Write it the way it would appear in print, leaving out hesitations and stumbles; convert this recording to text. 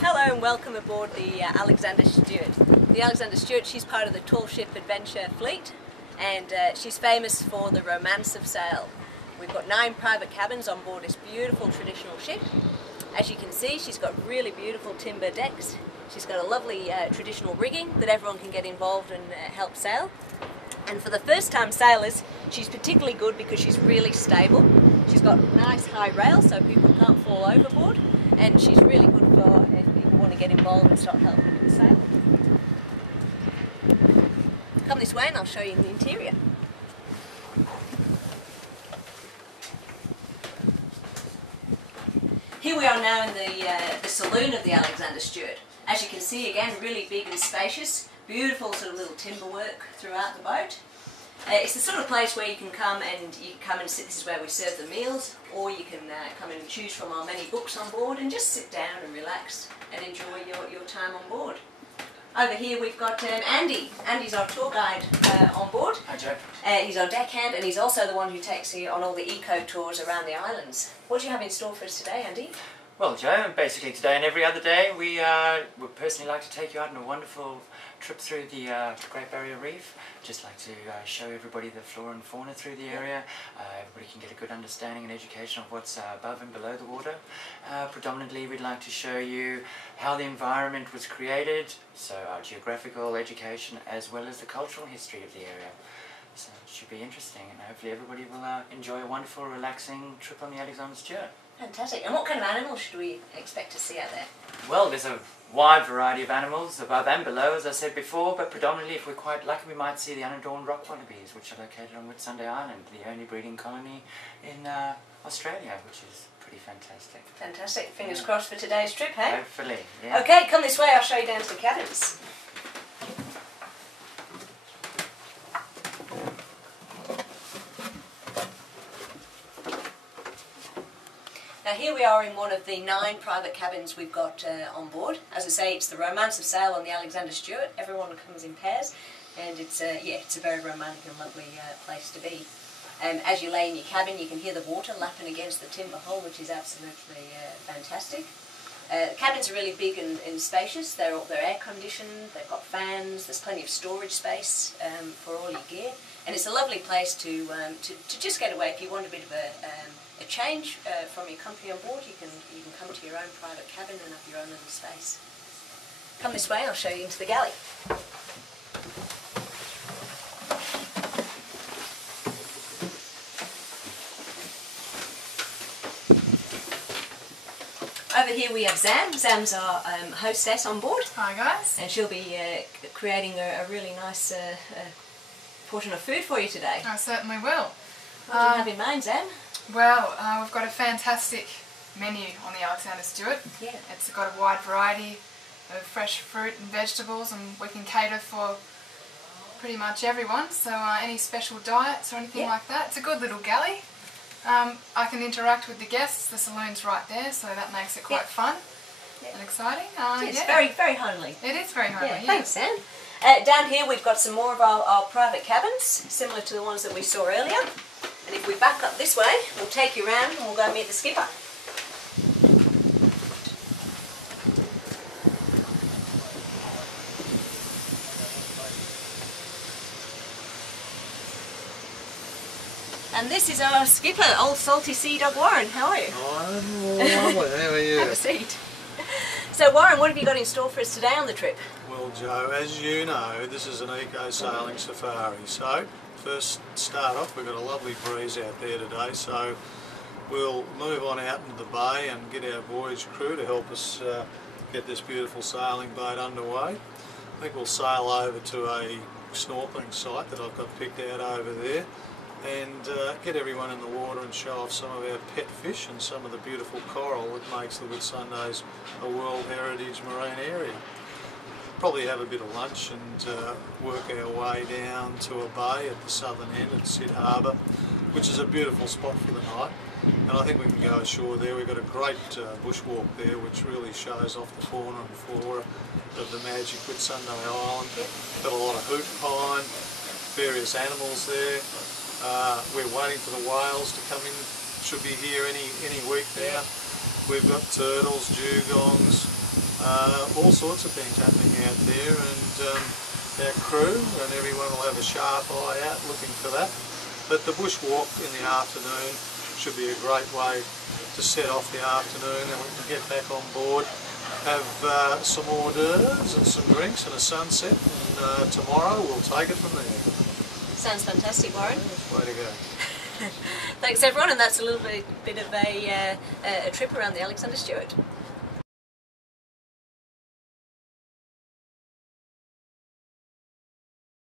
Hello and welcome aboard the Alexander Stewart. The Alexander Stewart, she's part of the tall ship adventure fleet, and she's famous for the romance of sail. We've got 9 private cabins on board this beautiful traditional ship. As you can see, she's got really beautiful timber decks. She's got a lovely traditional rigging that everyone can get involved and help sail. And for the first time sailors, she's particularly good because she's really stable. She's got nice high rails so people can't fall overboard, and she's really good for if people want to get involved and start helping with the sail. Come this way and I'll show you the interior. Here we are now in the saloon of the Alexander Stewart. As you can see, again, really big and spacious, beautiful sort of little timber work throughout the boat. It's the sort of place where you can come and sit. This is where we serve the meals, or you can come and choose from our many books on board and just sit down and relax and enjoy your time on board. Over here we've got Andy. Andy's our tour guide on board. Hi Joe. He's our deckhand, and he's also the one who takes you on all the eco tours around the islands. What do you have in store for us today, Andy? Well Joe, basically today and every other day we would personally like to take you out on a wonderful trip through the Great Barrier Reef. Just like to show everybody the flora and fauna through the area. Everybody can get a good understanding and education of what's above and below the water. Predominantly we'd like to show you how the environment was created, so our geographical education as well as the cultural history of the area. So it should be interesting, and hopefully everybody will enjoy a wonderful relaxing trip on the Alexander Stewart. Fantastic. And what kind of animals should we expect to see out there? Well, there's a wide variety of animals above and below, as I said before, but predominantly, if we're quite lucky, we might see the unadorned rock wallabies, which are located on Whitsunday Island, the only breeding colony in Australia, which is pretty fantastic. Fantastic. Fingers crossed for today's trip, hey? Hopefully, yeah. Okay, come this way, I'll show you down to the cabins. Now here we are in one of the 9 private cabins we've got on board. As I say, it's the romance of sail on the Alexander Stewart. Everyone comes in pairs, and it's a very romantic and lovely place to be. As you lay in your cabin, you can hear the water lapping against the timber hull, which is absolutely fantastic. The cabins are really big and spacious. They're air conditioned. They've got fans. There's plenty of storage space for all your gear, and it's a lovely place to just get away. If you want a bit of a change from your company on board, you can come to your own private cabin and have your own little space. Come this way, I'll show you into the galley. Over here we have Zam. Zam's our hostess on board. Hi guys. And she'll be creating a really nice portion of food for you today. I certainly will. What do you have in mind, Zam? Well, we've got a fantastic menu on the Alexander Stewart. Yeah. It's got a wide variety of fresh fruit and vegetables, and we can cater for pretty much everyone. So any special diets or anything like that. It's a good little galley. I can interact with the guests. The saloon's right there, so that makes it quite fun and exciting. It's very, very homely. It is very homely, Yeah, thanks, Sam. Down here we've got some more of our private cabins, similar to the ones that we saw earlier. And if we back up this way, we'll take you around and we'll go meet the skipper. And this is our skipper, old salty sea dog Warren. How are you? I'm lovely. How are you? Have a seat. So Warren, what have you got in store for us today on the trip? Well Joe, as you know, this is an eco-sailing safari. So, first start off, we've got a lovely breeze out there today, so we'll move on out into the bay and get our voyage crew to help us get this beautiful sailing boat underway. I think we'll sail over to a snorkeling site that I've got picked out over there, and get everyone in the water and show off some of our pet fish and some of the beautiful coral that makes the Whitsundays a World Heritage Marine Area. Probably have a bit of lunch and work our way down to a bay at the southern end at Sid Harbour, which is a beautiful spot for the night. And I think we can go ashore there. We've got a great bushwalk there which really shows off the fauna and flora of the magic Whitsunday Island. Got a lot of hoot pine, various animals there. We're waiting for the whales to come in, should be here any week now. We've got turtles, dugongs, All sorts of things happening out there, and our crew and everyone will have a sharp eye out looking for that. But the bushwalk in the afternoon should be a great way to set off the afternoon, and we can get back on board, have some hors d'oeuvres and some drinks and a sunset, and tomorrow we'll take it from there. Sounds fantastic, Warren. Way to go. Thanks everyone, and that's a little bit of a trip around the Alexander Stewart.